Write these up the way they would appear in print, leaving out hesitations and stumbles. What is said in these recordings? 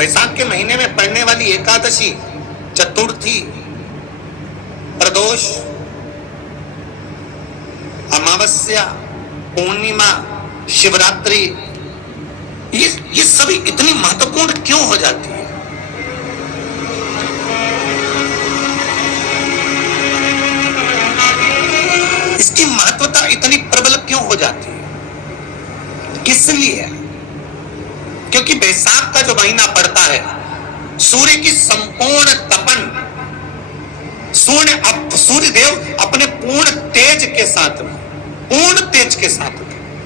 वैशाख के महीने में पड़ने वाली एकादशी, चतुर्थी, प्रदोष, अमावस्या, पूर्णिमा, शिवरात्रि, ये सभी इतनी महत्वपूर्ण क्यों हो जाती है? इसकी महत्वता इतनी प्रबल क्यों हो जाती है? किस लिए? क्योंकि वैशाख का जो महीना पड़ता है, सूर्य की संपूर्ण तपन, सूर्य देव अपने पूर्ण तेज के साथ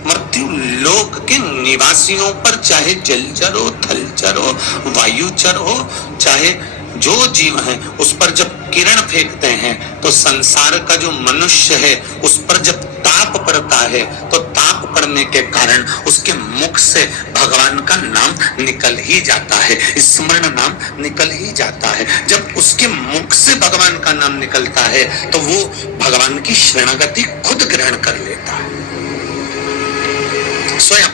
मृत्यु लोक के निवासियों पर, चाहे जलचर हो, थलचर हो, वायुचर हो, चाहे जो जीव है, उस पर जब किरण फेंकते हैं तो संसार का जो मनुष्य है उस पर जब ताप पड़ता है तो ताप पड़ने के कारण उसके मुख से भगवान का नाम निकल ही जाता है, स्मरण नाम निकल ही जाता है। जब उसके मुख से भगवान का नाम निकलता है तो वो भगवान की शरणागति खुद ग्रहण कर लेता है, स्वयं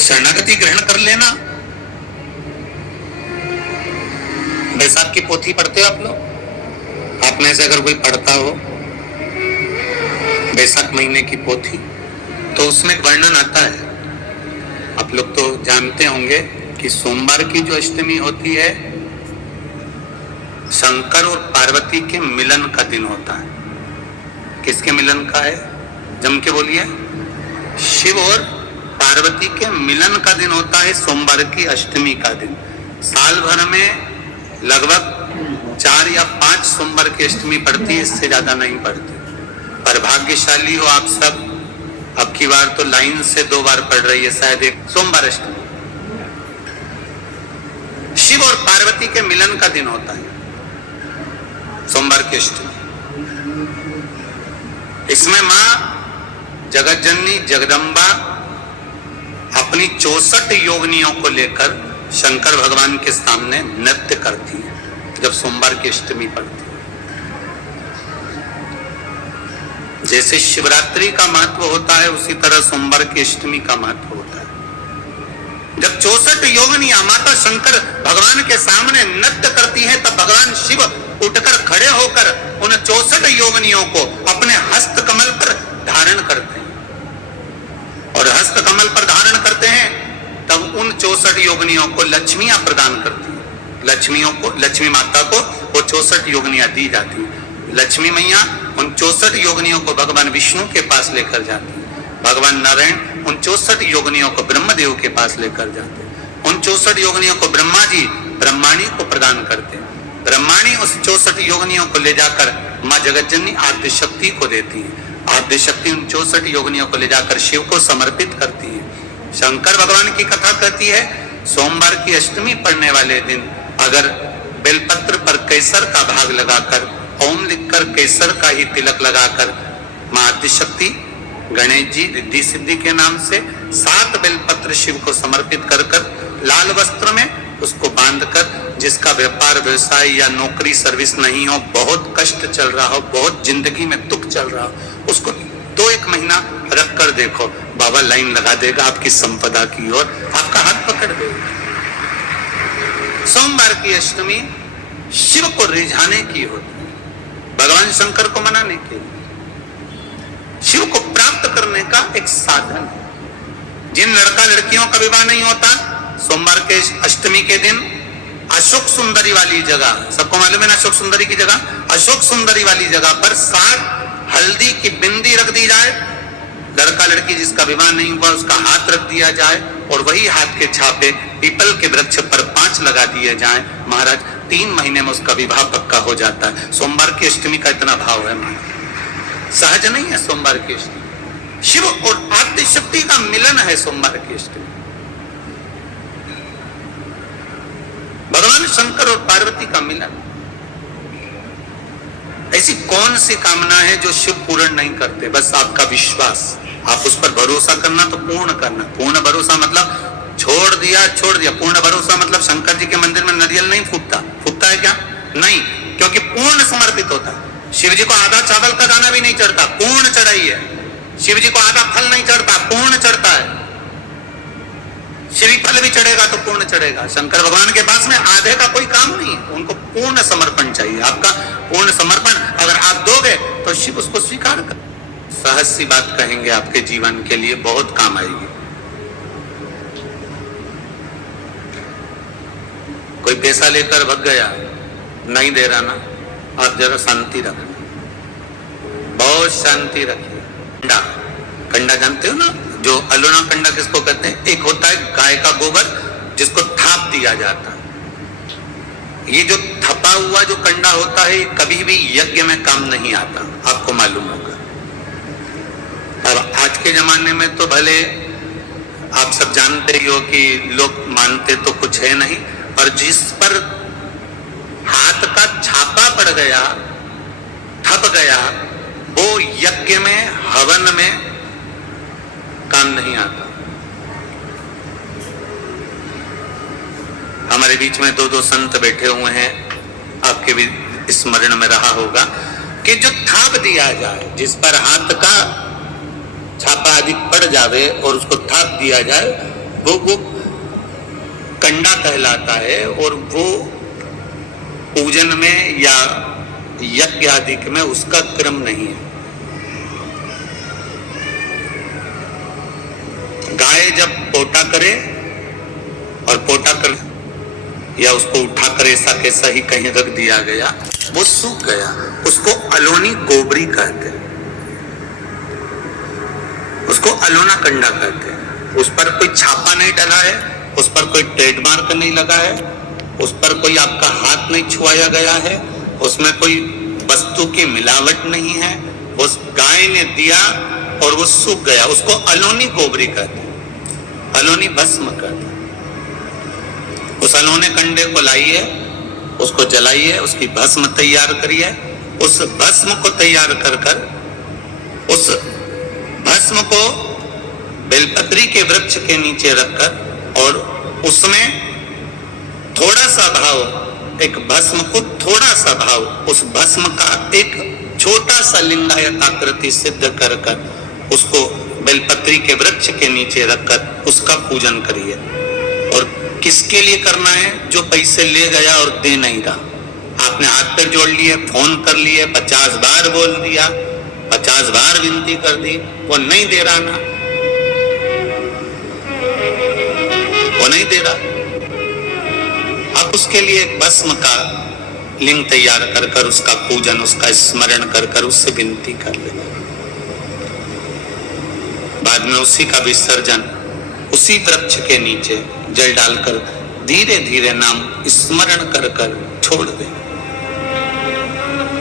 शरणागति ग्रहण कर लेना। वैशाख की पोथी पढ़ते हो आप लोग? आप में से अगर कोई पढ़ता हो वैशाख महीने की पोथी, तो उसमें वर्णन आता है, आप लोग तो जानते होंगे कि सोमवार की जो अष्टमी होती है, शंकर और पार्वती के मिलन का दिन होता है। किसके मिलन का है? जम के बोलिए। शिव और पार्वती के मिलन का दिन होता है सोमवार की अष्टमी का दिन। साल भर में लगभग 4 या 5 सोमवार की अष्टमी पड़ती है, इससे ज्यादा नहीं पड़ती। पर भाग्यशाली हो आप सब, अब की बार तो लाइन से 2 बार पड़ रही है शायद एक सोमवार अष्टमी। शिव और पार्वती के मिलन का दिन होता है सोमवार की अष्टमी। इसमें मां जगत जननी जगदम्बा अपनी 64 योगिनियों को लेकर शंकर भगवान के सामने नृत्य करती है जब सोमवार की अष्टमी पड़ती है। जैसे शिवरात्रि का महत्व होता है उसी तरह सोमवार की अष्टमी का महत्व होता है। जब 64 योगिनियां माता शंकर भगवान के सामने नृत्य करती हैं तब भगवान शिव उठकर खड़े होकर उन 64 योगिनियों को अपने हस्त कमल पर धारण करते हैं, और हस्त कमल पर धारण करते हैं तब उन 64 योगिनियों को लक्ष्मियां प्रदान करती हैं। लक्ष्मी माता को वो 64 योगिनियां दी जाती हैं। लक्ष्मी मैया उन 64 योगिनियों को भगवान विष्णु के पास लेकर जाते हैं। भगवान नारायण उन 64 योगिनियों को ब्रह्मदेव के पास लेकर जाते हैं। उन 64 योगिनियों को ब्रह्मा जी ब्रह्माणी को प्रदान करते हैं। ब्रह्माणी उस 64 योगिनियों को ले जाकर माँ जगतजननी आद्य शक्ति को देती है। आद्य शक्ति उन 64 योगिनियों को ले जाकर शिव को समर्पित करती है। शंकर भगवान की कथा कहती है, सोमवार की अष्टमी पढ़ने वाले दिन अगर बेलपत्र पर केसर का भाग लगाकर, ओम लिखकर केसर का ही तिलक लगाकर मां आदिशक्ति गणेश जी रिद्धि सिद्धि के नाम से 7 बेलपत्र शिव को समर्पित कर लाल वस्त्र में उसको बांधकर, जिसका व्यापार व्यवसाय या नौकरी सर्विस नहीं हो, बहुत कष्ट चल रहा हो, बहुत जिंदगी में दुख चल रहा हो, उसको 2-1 महीना रख कर देखो, बाबा लाइन लगा देगा आपकी संपदा की ओर, आपका हाथ पकड़ देगा। सोमवार की अष्टमी शिव को रिझाने की होती है, भगवान शंकर को मनाने के लिए, शिव को प्राप्त करने का एक साधन है। जिन लड़का लड़कियों का विवाह नहीं होता, सोमवार के अष्टमी के दिन अशोक सुंदरी वाली जगह, सबको मालूम है ना अशोक सुंदरी की जगह, अशोक सुंदरी वाली जगह पर 7 हल्दी की बिंदी रख दी जाए। लड़का लड़की जिसका विवाह नहीं हुआ उसका हाथ रख दिया जाए और वही हाथ के छापे पीपल के वृक्ष पर 5 लगा दिए जाए। महाराज 3 महीने में उसका विवाह पक्का हो जाता है। सोमवार की अष्टमी का इतना भाव है महाराज, सहज नहीं है सोमवार की अष्टमी। शिव और आद्य शक्ति का मिलन है सोमवार की अष्टमी। भगवान शंकर और पार्वती का मिलन। ऐसी कौन सी कामना है जो शिव पूर्ण नहीं करते? बस आपका विश्वास, आप उस पर भरोसा करना तो पूर्ण करना। पूर्ण भरोसा मतलब छोड़ दिया। पूर्ण भरोसा मतलब शंकर जी के मंदिर में नारियल नहीं फूटता है क्या? नहीं, क्योंकि पूर्ण समर्पित होता है। शिव जी को आधा चावल का दाना भी नहीं चढ़ता, पूर्ण चढ़ाई है। शिव जी को आधा फल नहीं चढ़ता, पूर्ण चढ़ता है। श्रीफल भी चढ़ेगा तो पूर्ण चढ़ेगा। शंकर भगवान के पास में आधे का कोई काम नहीं है, उनको पूर्ण समर्पण चाहिए। आपका पूर्ण समर्पण अगर आप दोगे तो शिव उसको स्वीकार कर। सहज सी बात कहेंगे, आपके जीवन के लिए बहुत काम आएगी। कोई पैसा लेकर भग गया, नहीं दे रहा ना, आप जरा शांति रखना, बहुत शांति रखिए। कंडा, कंडा जानते हो ना, जो अलोना कंडा किसको कहते हैं? एक होता है गाय का गोबर जिसको थाप दिया जाता है। ये जो थपा हुआ जो कंडा होता है कभी भी यज्ञ में काम नहीं आता, आपको मालूम होगा। अब आज के जमाने में तो भले आप सब जानते ही हो कि लोग मानते तो कुछ है नहीं, पर जिस पर हाथ का छापा पड़ गया, थप गया, वो यज्ञ में हवन में काम नहीं आता। हमारे बीच में दो संत बैठे हुए हैं, आपके भी स्मरण में रहा होगा कि जो थाप दिया जाए, जिस पर हाथ का छापा अधिक पड़ जावे और उसको थाप दिया जाए, वो कंडा कहलाता है। और वो पूजन में या यज्ञ आदि में उसका क्रम नहीं है। गाय जब पोटा करे और पोटा कर या उसको उठाकर ऐसा कैसा ही कहीं रख दिया गया, वो सूख गया, उसको अलोनी गोबरी कहते हैं, उसको अलोना कंडा कहते हैं। उस पर कोई छापा नहीं डला है, उस पर कोई ट्रेडमार्क नहीं लगा है, उस पर कोई आपका हाथ नहीं छुआया गया है, उसमें कोई वस्तु की मिलावट नहीं है। उस गाय ने दिया और वो सूख गया, उसको अलोनी गोबरी कहते हैं, अलोनी भस्म कहते हैं। उस अलोने कंडे को लाइए, उसको जलाइए, उसकी भस्म तैयार करिए। उस भस्म को तैयार कर कर उस भस्म को बेलपत्री के वृक्ष के नीचे रखकर और उसमें थोड़ा सा भाव, एक भस्म को थोड़ा सा भाव, उस भस्म का एक छोटा सा लिंगायत आकृति सिद्ध कर कर उसको बेलपत्री के वृक्ष के नीचे रखकर उसका पूजन करिए। और किसके लिए करना है? जो पैसे ले गया और दे नहीं रहा। आपने हाथ पे जोड़ लिए, फोन कर लिए, 50 बार बोल दिया, 50 बार विनती कर दी, वो नहीं दे रहा ना, वो नहीं दे रहा। अब उसके लिए एक भस्म का लिंग तैयार कर कर उसका पूजन, उसका स्मरण कर कर उससे विनती कर लेना। बाद में उसी का विसर्जन उसी वृक्ष के नीचे जल डालकर धीरे धीरे नाम स्मरण कर कर छोड़ दे।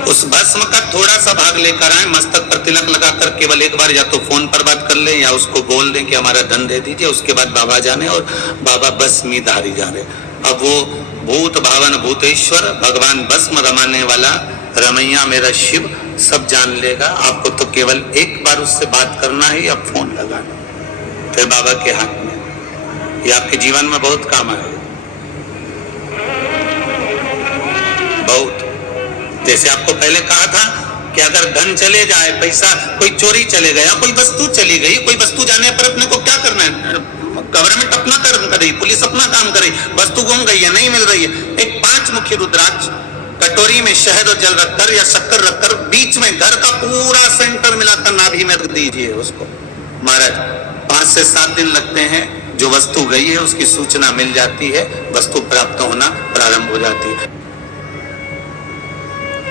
उस भस्म का थोड़ा सा भाग लेकर आए, मस्तक पर तिलक लगाकर केवल एक बार या तो फोन पर बात कर ले या उसको बोल दें कि हमारा धन दे दीजिए। उसके बाद बाबा जाने और बाबा भस्मी धारी जा रहे। अब वो भूत भावन भूतेश्वर भगवान भस्म रमाने वाला रमैया मेरा शिव सब जान लेगा। आपको तो केवल एक बार उससे बात करना है या फोन लगाना, फिर बाबा के हाथ में। ये आपके जीवन में बहुत काम आएगा, बहुत। जैसे आपको पहले कहा था कि अगर धन चले जाए, पैसा कोई चोरी चले गया, कोई वस्तु चली गई, कोई वस्तु जाने पर अपने को क्या करना है? गवर्नमेंट अपना कर्म करे, पुलिस अपना काम करे, वस्तु गुम गई है, नहीं मिल रही है, एक 5 मुखी रुद्राक्ष कटोरी में शहद और जल रखकर या शक्कर रखकर बीच में घर का पूरा सेंटर मिलाकर नाभि में रख दीजिए उसको। महाराज 5 से 7 दिन लगते हैं, जो वस्तु गई है उसकी सूचना मिल जाती है, वस्तु प्राप्त होना प्रारंभ हो जाती है।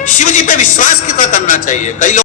शिव जी पे विश्वास कितना करना चाहिए? कई लोग